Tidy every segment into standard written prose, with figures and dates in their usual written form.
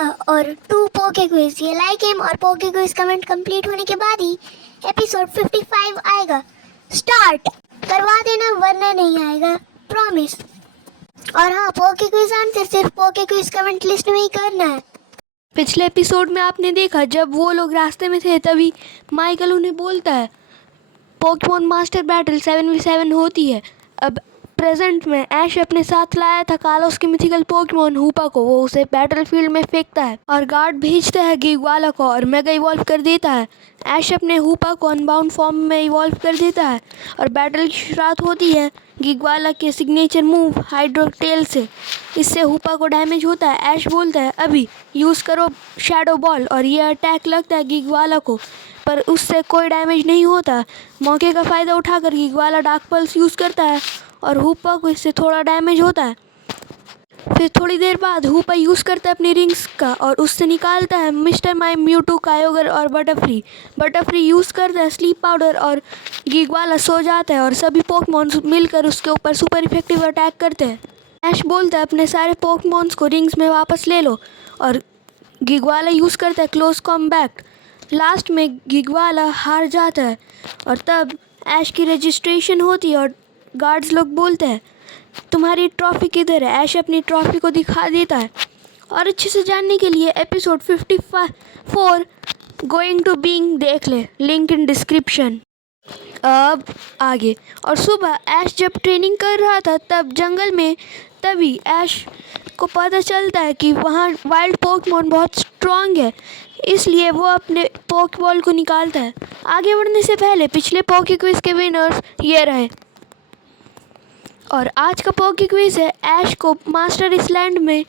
आएगा और 2 पोके क्विज। ये लाइक गेम और पोके क्विज कमेंट कंप्लीट होने के बाद ही एपिसोड 55 आएगा। स्टार्ट करवा देना वरना नहीं आएगा, प्रॉमिस। और हाँ, पोके क्विज आंसर सिर्फ पोके क्विज कमेंट लिस्ट में ही करना है। पिछले एपिसोड में आपने देखा जब वो लोग रास्ते में थे तभी माइकल उन्हें बोलता है पोकेमॉन मास्टर बैटल 7v7 होती है। अब प्रेजेंट में ऐश अपने साथ लाया था कालोस के मिथिकल पोकेमॉन हूपा को। वो उसे बैटलफील्ड में फेंकता है और गार्ड भेजता है गिगवाला को और मेगा इवॉल्व कर देता है। ऐश अपने हूपा को अनबाउंड फॉर्म में इवॉल्व कर देता है और बैटल की शुरुआत होती है गिगवाला के सिग्नेचर मूव हाइड्रो टेल से। इससे हूपा को डैमेज होता है। ऐश बोलता है अभी यूज़ करो शैडो बॉल और ये अटैक लगता है गिगवाला को, पर उससे कोई डैमेज नहीं होता। मौके का फ़ायदा उठाकर गिगवाला डार्क पल्स यूज़ करता है और हूपा को इससे थोड़ा डैमेज होता है। फिर थोड़ी देर बाद हूपा यूज़ करता है अपनी रिंग्स का और उससे निकालता है मिस्टर माई म्यूटू कायोगर और बटरफ्री। बटरफ्री यूज़ करता है स्लीप पाउडर और गिगवाला सो जाता है और सभी पोकेमॉन मिलकर उसके ऊपर सुपर इफेक्टिव अटैक करते हैं। ऐश बोलता है अपने सारे पोकेमॉन्स को रिंग्स में वापस ले लो और गिगवाला यूज़ करता है क्लोज कॉम्बैट। लास्ट में गिगवाला हार जाता है और तब ऐश की रजिस्ट्रेशन होती है और गार्ड्स लोग बोलते हैं तुम्हारी ट्रॉफी किधर है। ऐश अपनी ट्रॉफी को दिखा देता है। और अच्छे से जानने के लिए एपिसोड 54 गोइंग टू बीइंग देख ले, लिंक इन डिस्क्रिप्शन। अब आगे। और सुबह ऐश जब ट्रेनिंग कर रहा था तब जंगल में तभी ऐश को पता चलता है कि वहाँ वाइल्ड पोकेमॉन बहुत स्ट्रांग है, इसलिए वो अपने पोकेबॉल को निकालता है। आगे बढ़ने से पहले पिछले पोके क्विज के विनर्स ये रहे और आज का पोके क्विज है ऐश को मास्टर आइलैंड में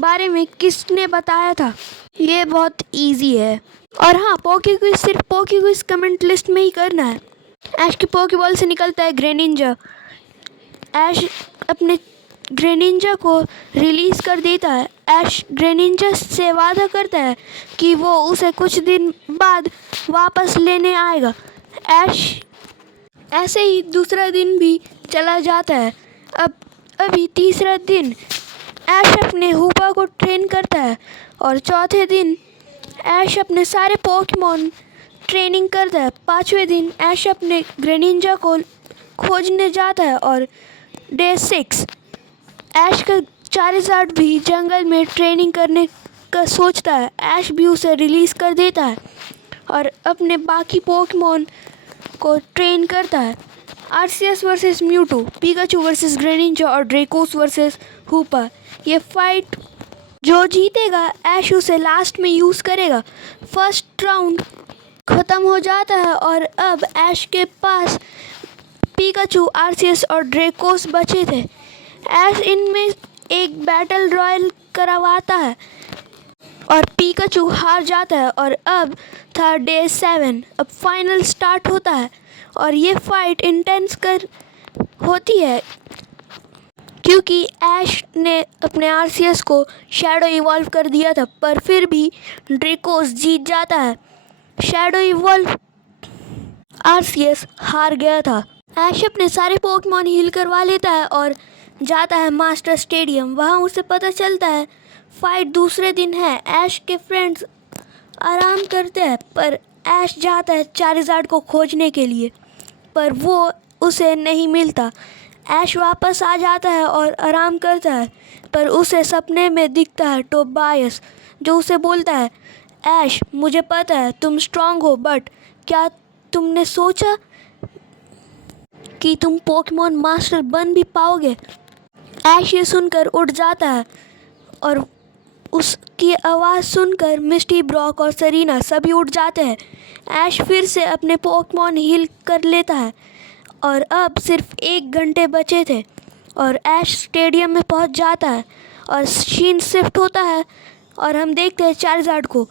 बारे में किसने बताया था। ये बहुत इजी है। और हाँ, पोके क्विज सिर्फ पोके क्विज कमेंट लिस्ट में ही करना है। ऐश के पोकेबॉल से निकलता है ग्रेनिंजा। ऐश अपने ग्रेनिंजा को रिलीज़ कर देता है। ऐश ग्रेनिंजा से वादा करता है कि वो उसे कुछ दिन बाद वापस लेने आएगा। ऐश ऐसे ही दूसरा दिन भी चला जाता है। अभी तीसरा दिन ऐश अपने हूपा को ट्रेन करता है और चौथे दिन ऐश अपने सारे पोकेमॉन ट्रेनिंग करता है। पाँचवें दिन ऐश अपने ग्रेनिंजा को खोजने जाता है और डे 6 ऐश का चारिज़ार्ड भी जंगल में ट्रेनिंग करने का सोचता है। ऐश भी उसे रिलीज़ कर देता है और अपने बाकी पोकेमॉन को ट्रेन करता है। Arceus versus Mewtwo, Pikachu versus Greninja और ड्रेकोस वर्सेस हूपा। ये फाइट जो जीतेगा ऐश उसे लास्ट में यूज़ करेगा। फर्स्ट राउंड ख़त्म हो जाता है और अब ऐश के पास पिकाचू, आर्सियस और ड्रेकोस बचे थे। ऐश इनमें एक बैटल रॉयल करवाता है और पिकाचू हार जाता है और अब था डे 7। अब फाइनल स्टार्ट होता है और ये फाइट इंटेंस होती है क्योंकि ऐश ने अपने आर्सियस को शैडो इवॉल्व कर दिया था, पर फिर भी ड्रेकोस जीत जाता है। शैडो इवॉल्व आर्सियस हार गया था। ऐश अपने सारे पोकेमॉन हील करवा लेता है और जाता है मास्टर स्टेडियम। वहाँ उसे पता चलता है फाइट दूसरे दिन है। ऐश के फ्रेंड्स आराम करते हैं पर ऐश जाता है चारिज़ार्ड को खोजने के लिए, पर वो उसे नहीं मिलता। ऐश वापस आ जाता है और आराम करता है पर उसे सपने में दिखता है टोबायस, जो उसे बोलता है ऐश मुझे पता है तुम स्ट्रांग हो, बट क्या तुमने सोचा कि तुम पोकेमॉन मास्टर बन भी पाओगे। ऐश ये सुनकर उठ जाता है और उसकी आवाज़ सुनकर मिस्टी, ब्रॉक और सरीना सभी उठ जाते हैं। ऐश फिर से अपने पोकेमॉन हील कर लेता है और अब सिर्फ 1 घंटे बचे थे और ऐश स्टेडियम में पहुंच जाता है और सीन शिफ्ट होता है और हम देखते हैं चारिज़ार्ड को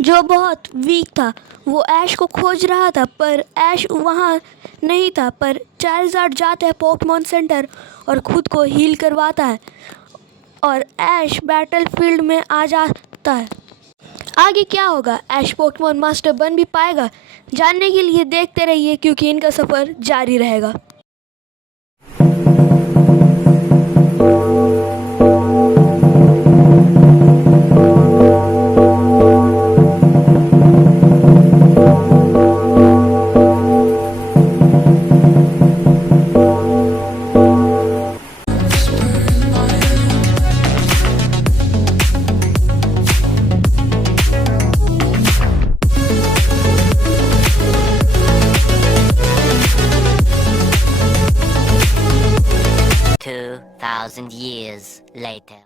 जो बहुत वीक था। वो ऐश को खोज रहा था पर ऐश वहाँ नहीं था, पर चारिज़ार्ड जाता है पोकेमॉन सेंटर और खुद को हील करवाता है और ऐश बैटलफील्ड में आ जाता है। आगे क्या होगा, ऐश पोकेमॉन मास्टर बन भी पाएगा? जानने के लिए देखते रहिए क्योंकि इनका सफ़र जारी रहेगा। 2,000 years later.